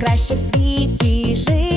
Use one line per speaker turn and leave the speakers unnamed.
краще в світі жити.